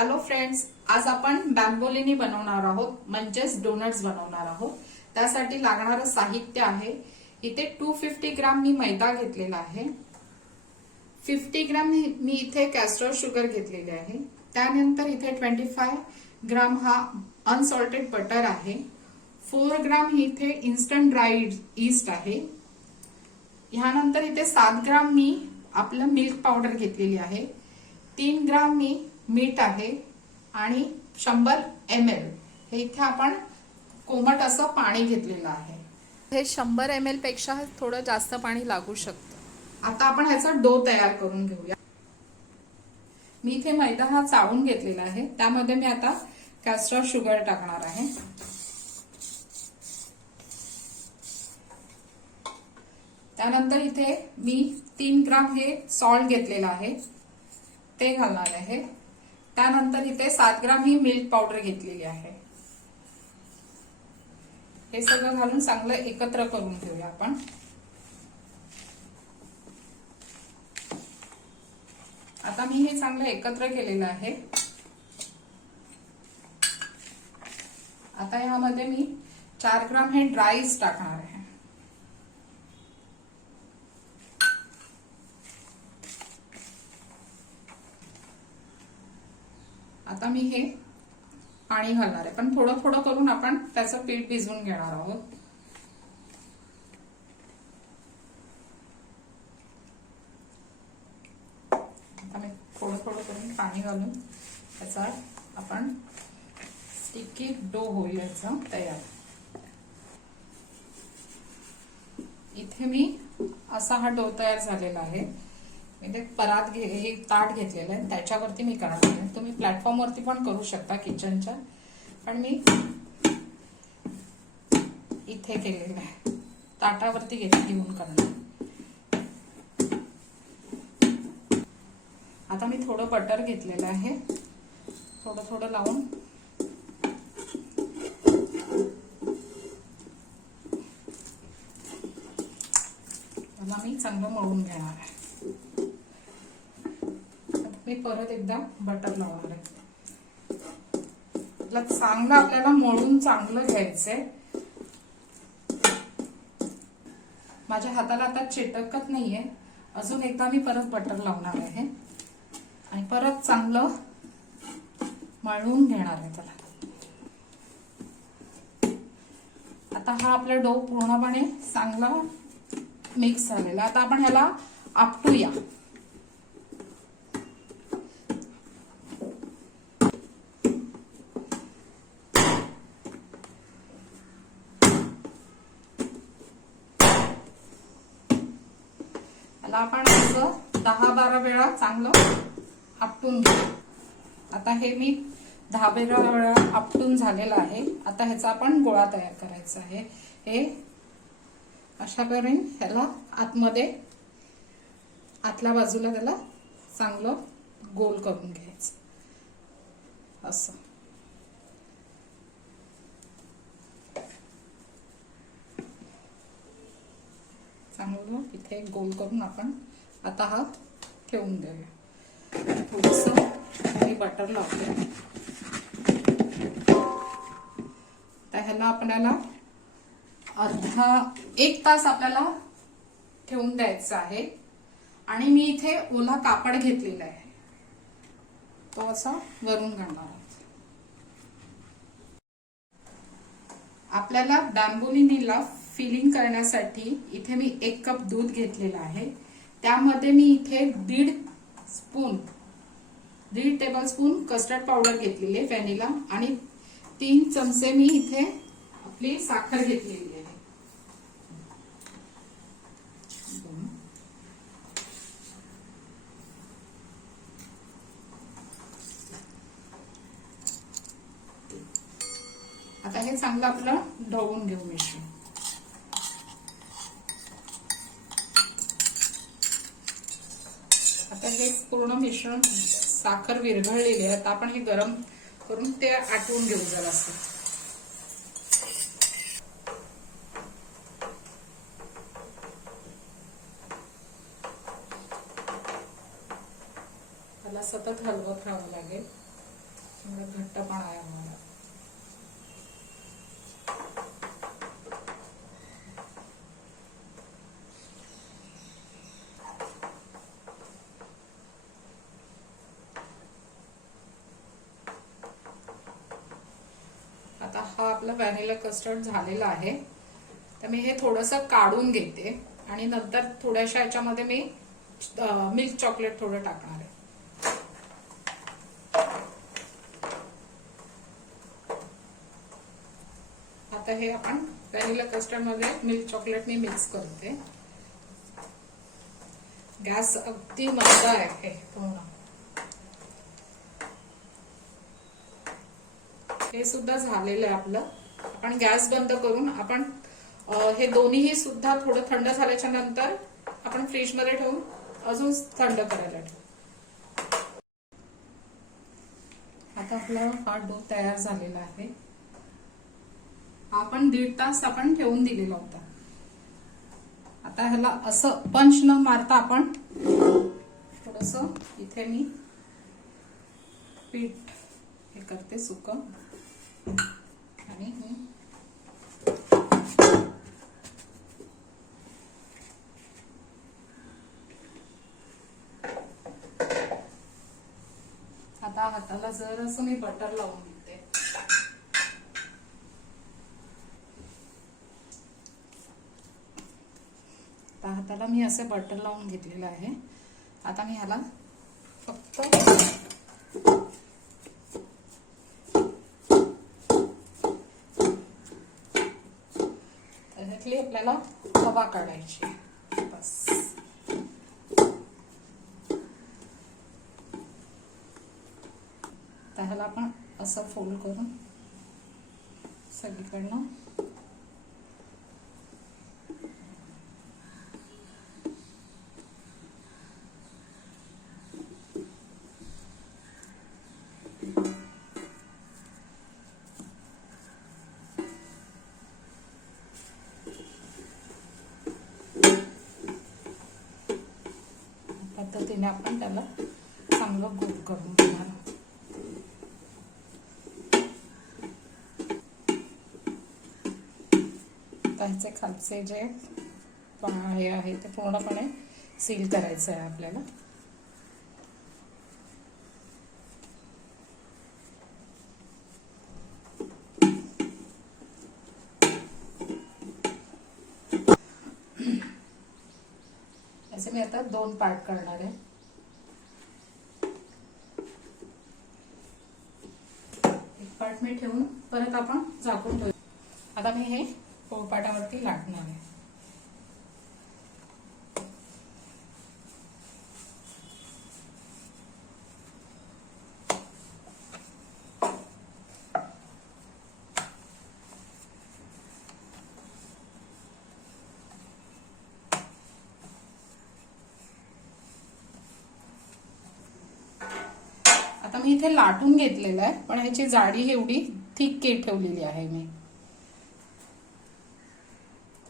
Hello friends, आज आपण बॅम्बोलिनी बनवणार आहोत, म्हणजेच डोनट्स बनवणार आहोत। त्यासाठी लागणारं साहित्य आहे, इथे 250 ग्राम मी मैदा घेतलेला आहे, 50 ग्राम मी इथे कॅस्टर शुगर घेतलेले आहे, त्यानंतर इथे 25 ग्राम हा अनसॉल्टेड बटर आहे, 4 ग्राम इथे इन्स्टंट ड्राईड ईस्ट आहे, ह्यानंतर इथे 7 ग्राम मी आपलं मिल्क पावडर घेतलेली आहे, 3 ग्राम मी मीठ आहे आणि 100 ml हे इथे आपण कोमट असं पाणी घेतलेलं आहे। हे 100 ml पेक्षा थोडं जास्त पाणी लागू शकतं। आता आपण ह्याचा डो तयार करून घेऊया। मी इथे मैदा हा चाळून घेतलेला आहे, त्यामध्ये मी आता कॅस्टर शुगर टाकणार आहे। त्यानंतर इथे मी 3 ग्राम हे सॉल्ट घेतलेलं आहे, ते घालणार आहे। त्यानंतर इथे 7 ग्राम ही मिल्क पावडर घेतलेली आहे। हे सगळं घालून चांगलं एकत्र करून घेऊया आपण। आता मी हे चांगलं एकत्र केलेलं आहे। आता यामध्ये मी 4 ग्राम हे ड्राय ईस्ट टाकणार आहे। आता मी हे पाणी घालणार आहे, पण थोडं थोडं करून आपण त्याचं पीठ भिजवून घेणार आहोत। आता मी थोडं थोडं करून पाणी घालून त्याचा आपण स्टिकी डो होईल याचा तयार। इथे मी असा हा डो तयार झालेला आहे। इथे परात एक ताट घेतलेलं आहे, त्याच्यावरती मी करणार आहे। तुम्ही प्लॅटफॉर्म वरती पण करू शकता किचनच्या, पण मी इथे केलेलं आहे, ताटावरती घेऊन करणार। आता मी थोडं बटर घेतलेलं आहे, थोडं थोडं लावून मला मी चांगलं मळून घेणार आहे। मी परत एकदा बटर लावणार आहे। चांगलं आपल्याला मळून चांगलं घ्यायचंय। माझ्या हाताला आता चिटकत नाहीये, अजून एकदा मी परत बटर लावणार आहे आणि परत चांगलं मळून घेणार आहे त्याला। आता हा आपला डो पूर्णपणे चांगला मिक्स झालेला। आता आपण ह्याला आपटूया। आपण असं 10-12 वेळा चांगलं आपटून घेऊ। आता हे मी 10-12 वेळा आपटून झालेलं आहे। आता ह्याचा आपण गोळा तयार करायचा आहे। हे अशा प्रकारे ह्याला आतमध्ये आतल्या बाजूला त्याला चांगलं गोल करून घ्यायचं असं। चांगलं इथे गोल करून आपण आता हा ठेवून देऊया। थोडंसं मी बटर लावते। तर ह्याला आपल्याला 1 तास आपल्याला ठेवून द्यायचं आहे आणि मी इथे ओला कापड घेतलेला आहे, तो असा वरून घालणार आहे। आपल्याला बॅम्बोलिनीला फिलिंग करण्यासाठी इथे मी 1 कप दूध घेतलेलं आहे, त्यामध्ये मी इथे 1.5 टेबलस्पून कस्टर्ड पावडर घेतलेली आहे व्हॅनिला, आणि 3 चमचे मी इथे आपली साखर घेतलेली आहे। आता हे चांगलं आपलं ढवळून घेऊ मिश्रण। आता हे पूर्ण मिश्रण साखर विरघळलेली आहे। आता आपण हे गरम करून ते आटवून घेऊ जरासं। त्याला सतत हलवत राहावं लागेल। थोडं घट्ट पण आहे आम्हाला. आता हा आपला व्हॅनिला कस्टर्ड झालेला आहे. तर मी हे थोडंसं काढून घेते आणि नंतर थोड्याशा याच्यामध्ये मी मिल्क चॉकलेट थोडं टाकणार आहे. आता हे आपण व्हॅनिला कस्टर्ड मध्ये मिल्क चॉकलेट मी मिक्स करते. गॅस अगदी मंद आहे पूर्ण. हे सुद्धा झालेलं आहे आपलं. आपण गॅस बंद करून आपण हे दोन्हीही सुद्धा थोडं थंड झाल्याच्या नंतर आपण फ्रीज मध्ये ठेवून अजून थंड करायला ठेवू. आता आपला हा डो तयार झालेला आहे. आपण 1.5 तास आपण ठेवून दिलेला होता. आता ह्याला असं पंच न मारता आपण थोडस इथे मी पीठ हे करते सुकं आणि आता हाताला जरासं मी बटर लावून घेते. आता हाताला मी असं बटर लावून घेतलेलं आहे. आता मी ह्याला फक्त त्याच्यातली आपल्याला हवा काढायची बस. त्याला आपण असं फोल्ड करून सगळीकडनं पद्धतीने आपण त्याला चांगलं गोल करून घेणार. त्याचे खालचे जे हे आहे ते पूर्णपणे सील करायचं आहे आपल्याला. असे मी आता 2 पार्ट करणार आहे. एक पार्ट मी ठेवून परत आपण झाकून ठेवू. आता मी हे पोळपाटावरती लाटणार आहे. आता मी इथे लाटून घेतलेलं आहे पण ह्याची जाडी एवढी थिक केक ठेवलेली आहे मी.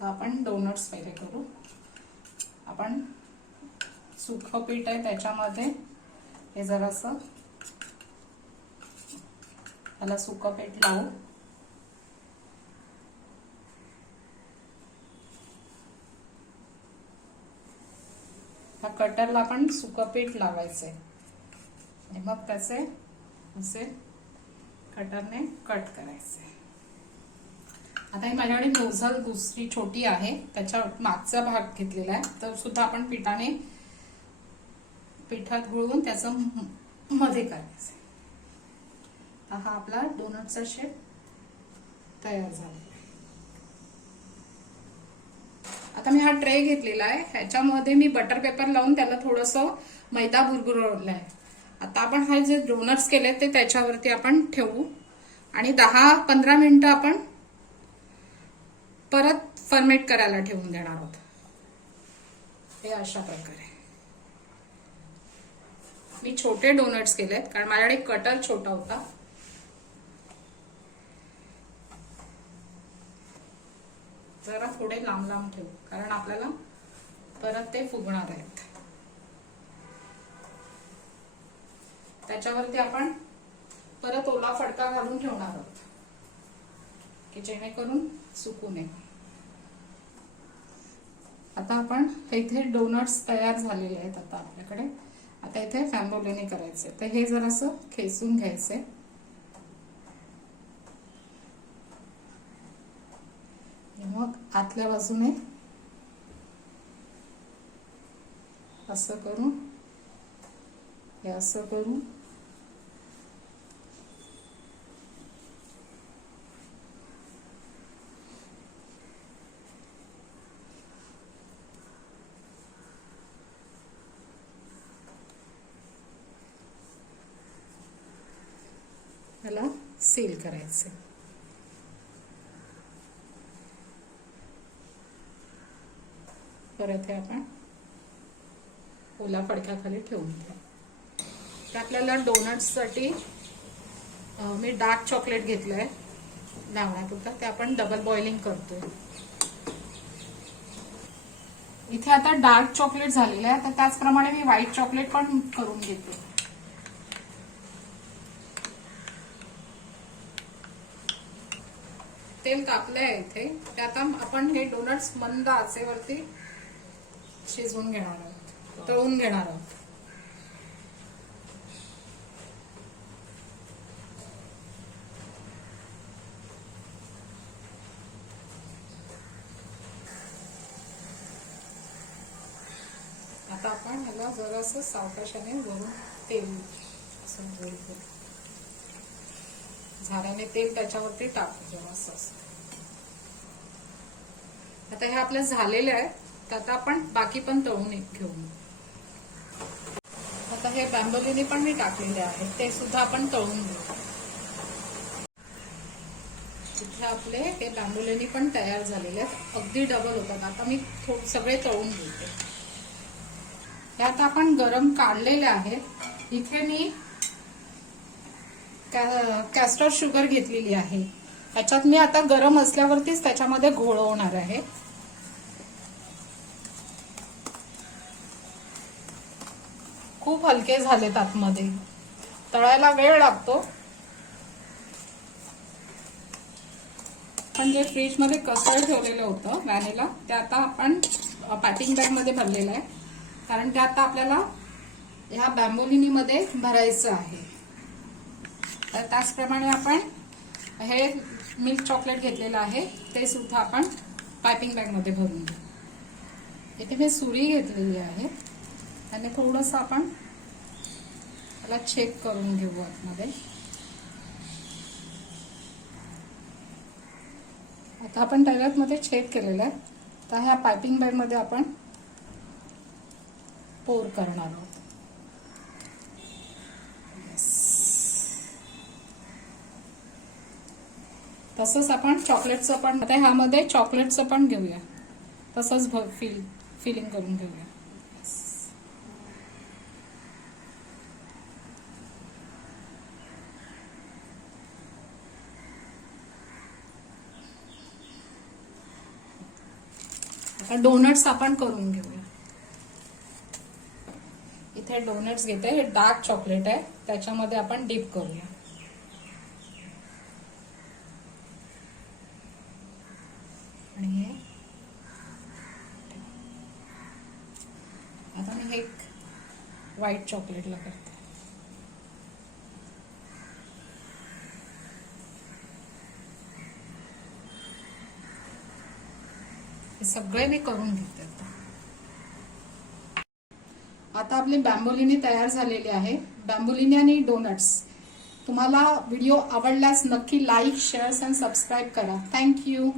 आपण डोनट्स पहिले करू. आपण सुकं पीठ आहे त्याच्यामध्ये हे जरासं त्याला सुकं पीठ लावू. ह्या कटरला आपण सुकं पीठ लावायचंय आणि मग त्याचे असे कटरने कट करायचे. आता ही माझ्याकडे नोझल दुसरी छोटी आहे त्याच्या मागचा भाग घेतलेला आहे. तर सुद्धा आपण पिठात गुळवून त्याचं मध्ये करायचं. हा आपला डोनटचा शेप तयार झाला. आता मी हा ट्रे घेतलेला आहे. ह्याच्यामध्ये मी बटर पेपर लावून त्याला थोडंसं मैदा बुरबुरवलं आहे. आता आपण हा जे डोनट्स केले ते त्याच्यावरती आपण ठेवू आणि 10-15 मिनिटं आपण परत फर्मेट करायला ठेवून देणार आहोत. हे अशा प्रकारे मी छोटे डोनट्स केलेत कारण माझ्याकडे कटर छोटा होता. जरा थोडे लांब लांब ठेवू कारण आपल्याला परत ते फुगणार आहेत. त्याच्यावरती आपण परत ओला फडका घालून ठेवणार आहोत की जेणेकरून सुकू नये. आता आपण इथे डोनट्स तयार झालेले आहेत. आता आपल्याकडे आता इथे बॅम्बोलिनी करायचे, तर हे जरासं खेचून घ्यायचे. मग आतल्या बाजूने असं करून हे असं करून याला सील करायचे. परत हे आपण ओला फडक्याखाली ठेवून द्या. तर आपल्याला डोनट्ससाठी मी डार्क चॉकलेट घेतलंय लावण्यापुरता, ते आपण डबल बॉइलिंग करतोय. इथे आता डार्क चॉकलेट झालेलं आहे, तर त्याचप्रमाणे मी व्हाईट चॉकलेट पण करून घेते. तेल तापलंय इथे, ते आता आपण हे डोनट्स मंद आचेवरती शिजवून घेणार आहोत, तळून घेणार आहोत. आता आपण ह्याला जरासं सावकाशाने वरून तेल असं गोल करू, झाऱ्याने तेल त्याच्यावरती टाकू जरासं. आता हे आपलं झालेलं आहे, तर आता आपण बाकी पण तळून घेऊ. आता हे बॅम्बोलिनी पण मी टाकलेले आहेत, ते सुद्धा आपण तळून घेऊ. इथे आपले हे बॅम्बोलिनी पण तयार झालेले आहेत, अगदी डबल होतात. आता मी सगळे तळून घेते. हे आता आपण गरम काढलेले आहेत. इथे मी कॅस्टर शुगर घेतलेली आहे. त्याच्यात मी आता गरम असल्यावरतीच त्याच्यामध्ये घोळवणार आहे. खूप हलके झालेत आतमध्ये, तळायला वेळ लागतो. आपण जे फ्रीज मध्ये कस्टर्ड ठेवलेलं होतं व्हॅनिला, ते आता आपण पॅकिंग बॅग मध्ये भरलेलं आहे, कारण ते आता आपल्याला ह्या बॅम्बोलिनी मध्ये भरायचं आहे. तर त्याचप्रमाणे आपण हे मिल्क चॉकलेट घेतलेलं आहे, ते सुद्धा आपण पायपिंग बॅग मध्ये भरून घेऊ. इथे मी सुरी घेतलेली आहे आणि थोडंसं आपण त्याला चेक करून घेऊ आतमध्ये. आता आपण टॅब्लेट मध्ये चेक केलेलं आहे, तर ह्या पायपिंग बॅग मध्ये आपण पोर करणार आहोत. तसंच आपण चॉकलेटचं पण, आता ह्यामध्ये चॉकलेटचं पण घेऊया, तसंच फिलिंग करून घेऊया. आता डोनट्स आपण करून घेऊया. इथे डोनट्स घेते, हे डार्क चॉकलेट आहे, त्याच्यामध्ये आपण डीप करूया. आणि आता मी हे व्हाईट चॉकलेटला करते. हे सगळे मी करून घेते. आता आपली बॅम्बोलिनी तयार झालेली आहे. बॅम्बोलिनी आणि डोनट्स. तुम्हाला व्हिडिओ आवडल्यास नक्की लाईक, शेअर आणि सबस्क्राईब करा. थँक्यू.